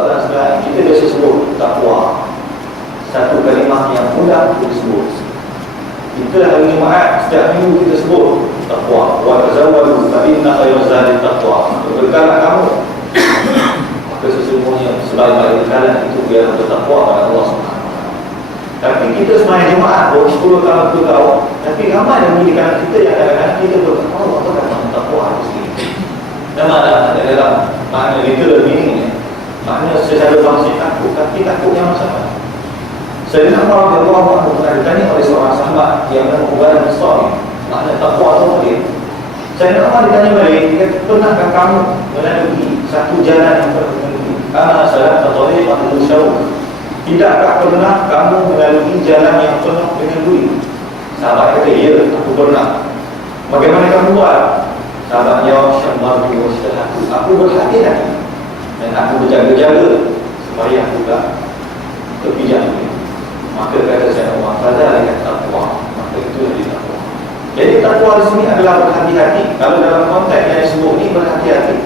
soalan sekarang kita biasa sebut takwa, satu kalimah yang mudah untuk disebut. Kita hari Jumaat setiap minggu kita sebut takwa, wa tazawwadu fa inna khayra zadi taqwa. Berkalah kamu, maka sesungguhnya sebaik-baik bekalan itu ialah bertakwa kepada Allah Subhanahu. Tapi kita sembahyang Jumaat 10 tahun 10 tahun, tapi ramai yang menjadikan kita yang kadang-kadang kita bertakwa, apa kata takwa itu sendiri. Nama ada dalam makna literal meaning, makna secara bahasa takut, tapi takut yang macam. Sayyidina Umar radhiyallahu anhu pernah ditanya oleh seorang sahabat yang bernama Ubadah bin Samit, makna takwa atau apa dia? Sayyidina Umar ditanya balik, dia kata, pernahkah kamu melalui satu jalan yang tertentu? Ana salat tariqatul syauq. Tidakkah pernah kamu melalui jalan yang penuh dengan duri? Sahabat kata, ya, aku pernah. Bagaimana kamu buat? Sahabat jawab, syammartu wa syahatu. Aku berhati-hati dan aku berjaga-jaga supaya aku tak terpijak. Maka kata saya Umar, fadzalika taqwa, maka itu adalah takwa. Jadi takwa di sini adalah berhati-hati. Kalau dalam konteks yang disebut ini berhati-hati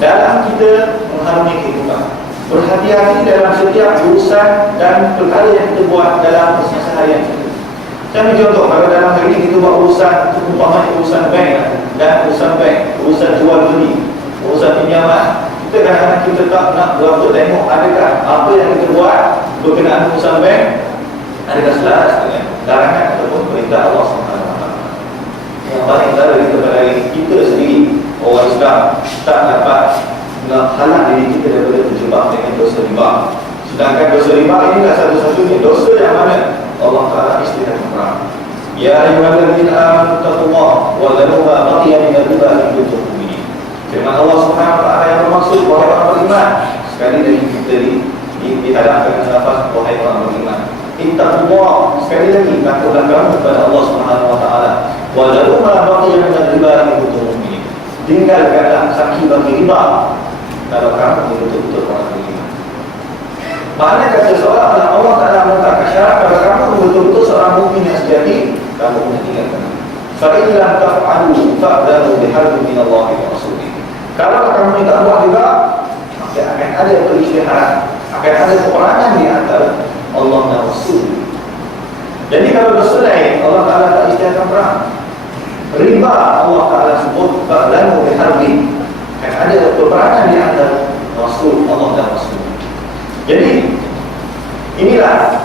dalam kita mengharungi kehidupan, berhati-hati dalam setiap urusan dan perkara yang kita buat dalam keseharian kita. Saya ambil contoh, kalau dalam hari ini kita buat urusan, umpamanya urusan bank dan urusan bank, urusan jual beli, urusan pinjaman, kita kadang-kadang kita tak nak berapa tengok adakah apa yang kita buat berkenaan urusan bank, adakah selaras dengan larangan ataupun perintah Allah SWT. Yang paling utara kita pada hari ini, kita sendiri orang Islam tak dapat menghalang diri kita daripada terjebak dengan dosa riba. Sedangkan dosa riba inilah satu-satunya dosa yang mana Allah Ta'ala istilah perang. Ya ayyuhalladzina amanu taqullaha wa dharu ma baqiya min riba in kuntum mu'minin. Firman Allah Subhanahu wa taala yang bermaksud wahai orang beriman. Sekali lagi kita dihadapkan dengan lafaz wahai orang beriman. Ittaqullah, sekali lagi takutlah kamu kepada Allah Subhanahu wa taala. Wa dharu ma baqiya min riba in kuntum mu'minin. Tinggalkanlah saksi bagi riba kalau kamu betul-betul orang beriman. Maknanya kata seorang Allah Ta'ala meletakkan syarat kalau kamu betul-betul seorang mukmin yang sejati, kamu kena tinggalkan. Fa'illam taf'alu fa'adharu biharbin minallahi wa rasulih. Kalau kamu tidak buat juga, maka akan ada peristiharaan, akan ada peperangan di antara Allah dan Rasul. Jadi kalau berselai Allah Ta'ala tak istiharkan perang. Riba Allah Ta'ala sebut fa'adharu biharbin, akan ada peperangan di antara Rasul, Allah dan Rasul. Jadi inilah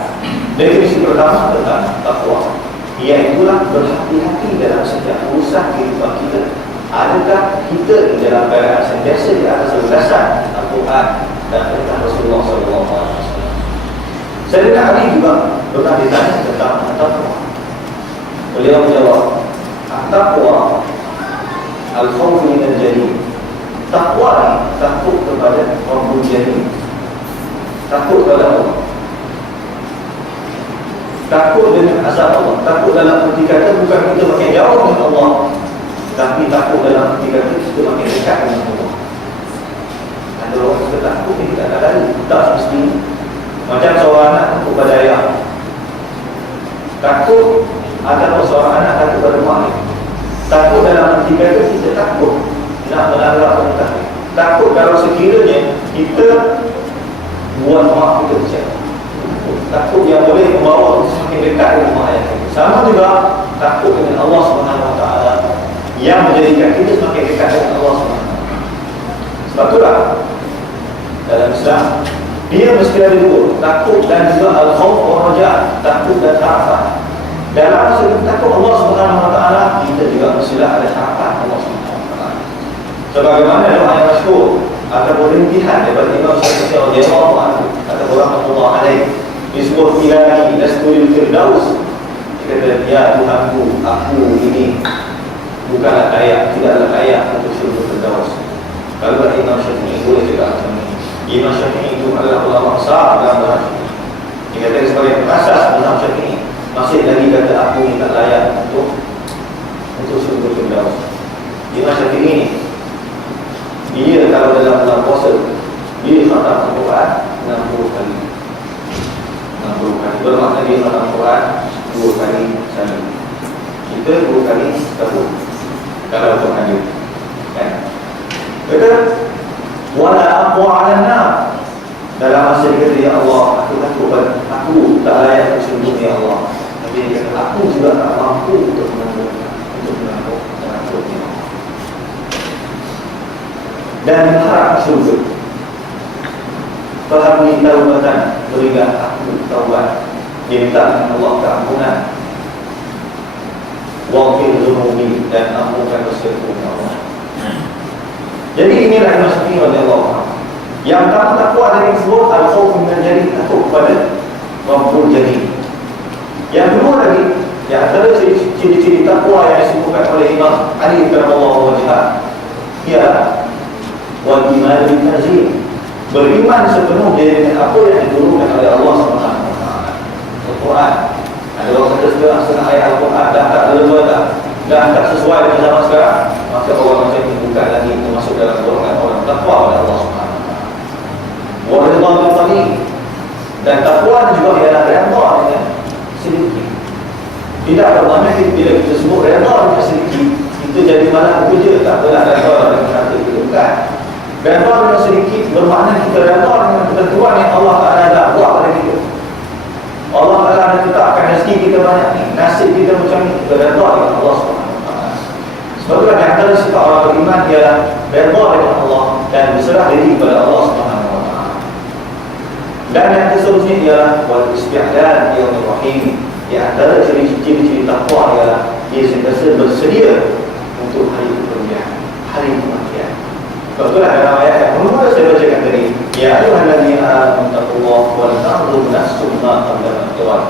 definisi pertama tentang takwa, iaitulah berhati-hati dalam setiap urusan kehidupan kita. Adakah kita di dalam keadaan sentiasa di atas landasan Al-Quran dan perintah Rasulullah SAW? Sayyidina Ali juga pernah ditanya tentang takwa. Beliau menjawab, takwa al-khawfu min al-jahil. Takwa ni takut kepada Rabbul Jahil. Takut kepada Allah, takut dengan azab Allah. Takut dalam arti kata bukan kita makin jauh dengan Allah, tapi takut dalam arti kata kita makin dekat dengan Allah. Ada orang yang takut ni kita tak ada, tak semesti. Macam seorang anak takut pada ayah, takut atau seorang anak takut pada mak. Takut dalam arti kata kita takut nak melanggar perintah. Takut kalau sekiranya kita buat mak kita terjatuh. Takut yang boleh membawa semakin dekat dengan mak ayah kita. Sama juga takut dengan Allah SWT yang menjadikan kita semakin dekat dengan Allah SWT. Sebab itulah dalam Islam dia mesti ada dua, takut dan juga al-khawf wa raja', takut dan harapan. Dalam segi takut Allah SWT, kita juga mestilah ada harapan Allah SWT. Sebagaimana doa yang masyhur ataupun rintihan daripada Imam Syafi'i radhiyallahu anhu kata rahmatullah alaih di sebuah ilahi nasturil firdaus, dia kata, ya Tuhanku, aku ini bukanlah layak, tidaklah layak untuk syurga firdaus. Kalau kata Imam Syafi'i boleh juga macam ini. Imam Syafi'i itu adalah ulama besar dalam bahasa. Dia kata sebagai asas Imam Syafi'i masih lagi kata aku ini tak layak untuk syurga firdaus. Imam Syafi'i ini dia kalau dalam bulan puasa dia khatam Al-Quran 60 kali. 60 kali bermakna dia khatam Al-Quran 2 kali sehari. Kita 2 kali setahun kalau Al-Quran dia kan. Kata wala aqwa 'ala an-nar, dan berharap syurga. Fahamni taubatan, berilah aku taubat. Dia minta dengan Allah keampunan. Waghfir dzunubi, dan ampunkan dosa-dosaku ya Allah. Jadi inilah yang maksudnya oleh Allah. Yang pertama takwa dari disebut al-khawf min al-jalil, takut kepada Rabbul Jalil. Yang kedua lagi, yang antara ciri-ciri takwa yang disebutkan oleh Imam Ali radhiyallahu anhu ialah wal iman bil tanzil, beriman sepenuhnya dengan apa yang diturunkan oleh Allah Subhanahu wa taala. Al-Quran. Ada orang kata sekarang setengah ayat Al-Quran dah tak relevan dah tak sesuai dengan zaman sekarang, maka orang macam ini bukan lagi termasuk dalam golongan orang takwa kepada Allah Subhanahu wa taala. Wa ridha bil qalil, dan takwa juga ialah redha dengan sedikit. Tidak bermakna bila kita sebut redha dengan sedikit kita jadi malas bekerja, tak apalah redha dengan kata kita, bukan. Redha dengan sedikit bermakna kita redha dengan ketentuan yang Allah Taala dah buat pada kita. Allah Taala dah tetapkan rezeki kita banyak ni, nasib kita macam ni, kita redha dengan Allah Subhanahu wa taala. Sebab itulah yang antara sifat orang beriman ialah redha dengan Allah dan berserah diri kepada Allah Subhanahu wa taala. Dan yang seterusnya ialah wal isti'dad yaumil rahim. Di antara ciri-ciri takwa ialah dia sentiasa bersedia untuk hari kepergian, hari kematian. Sebab itulah dalam ayat yang mula saya bacakan tadi, ya ayyuhallazina amanu taqullaha wal tanzur nafsum ma qaddamat lighad.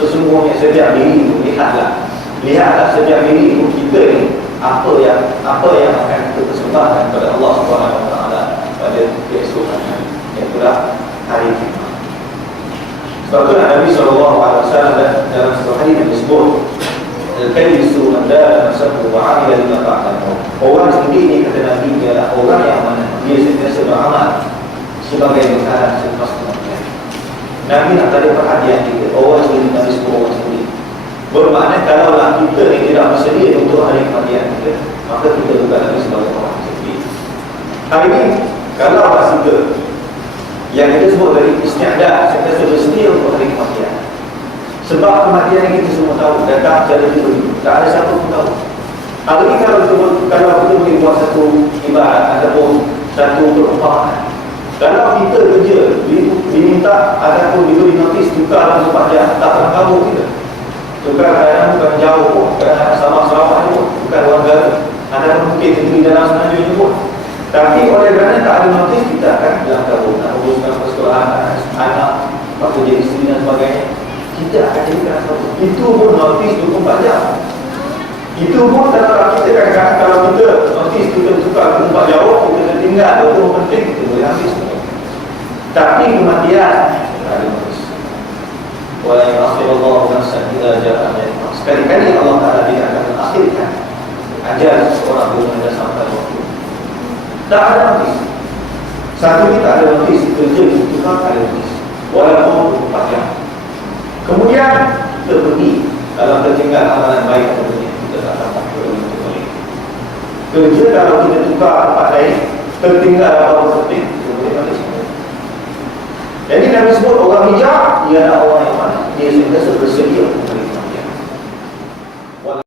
Sesungguhnya setiap diri itu lihatlah setiap diri itu kita ni apa yang akan kita persembahkan kepada Allah Subhanahu wa taala pada keesokan hari, iaitu hari kiamat. Sebab itulah Nabi SAW dalam sebuah hadis yang disebut al-kayyisu man dara nafsahu wa 'amila lima ba'dahu. Orang seperti ini, kata Nabi, ialah orang yang mana dia sentiasa beramal sebagai bekalan selepas kematian. Nabi nak tarik perhatian kita, orang seperti Nabi sebut orang seperti. Bermakna kalaulah kita ni tidak bersedia untuk hari kematian kita, maka kita bukan lagi sebagai orang seperti. Hari ini kalaulah kita yang kita sebut dari isti'dad, sentiasa bersedia untuk hari kematian. Sebab kematian yang kita semua tahu datang secara tiba-tiba, tak ada siapa pun tahu. Hari ini kalau kita boleh buat satu ibarat ataupun satu perumpamaan, kalau kita kerja diminta ataupun diberi notis tukar dalam 4 jam, tak pernah kabur kita. Tukar kadang-kadang bukan jauh pun, kadang-kadang Sabah Sarawak pun, bukan luar negara, ada mungkin negeri dalam Semenanjung pun. Tapi oleh kerana tak ada notis, kita akan dalam kabur, nak uruskan persekolahan anak, pekerja isteri dan sebagainya, kita akan jadikan satu. Itu pun notis 24 jam. Itu pun kalau kita kadang-kadang kalau kita notis kita tukar 24 jauh, kita tinggal betul penting, kita boleh habis. Tapi kematian tak ada notis. Wala yu'akhirullahu nafsan idza ja'a ajaluha. Sekali-kali Allah Taala tidak akan mengakhirkan ajal seseorang bila sampai waktu. Tak ada notis. Satu ni tak ada notis, kerja itu tak ada notis. Walaupun 24 jam. Kemudian kita pergi, kalau tertinggal amalan baik atau buruk, kita tak dapat kembali. Kerja kalau kita tukar tempat lain, tertinggal apa penting, kita boleh balik semula. Jadi Nabi sebut orang bijak, dia adalah orang yang mana dia sentiasa bersedia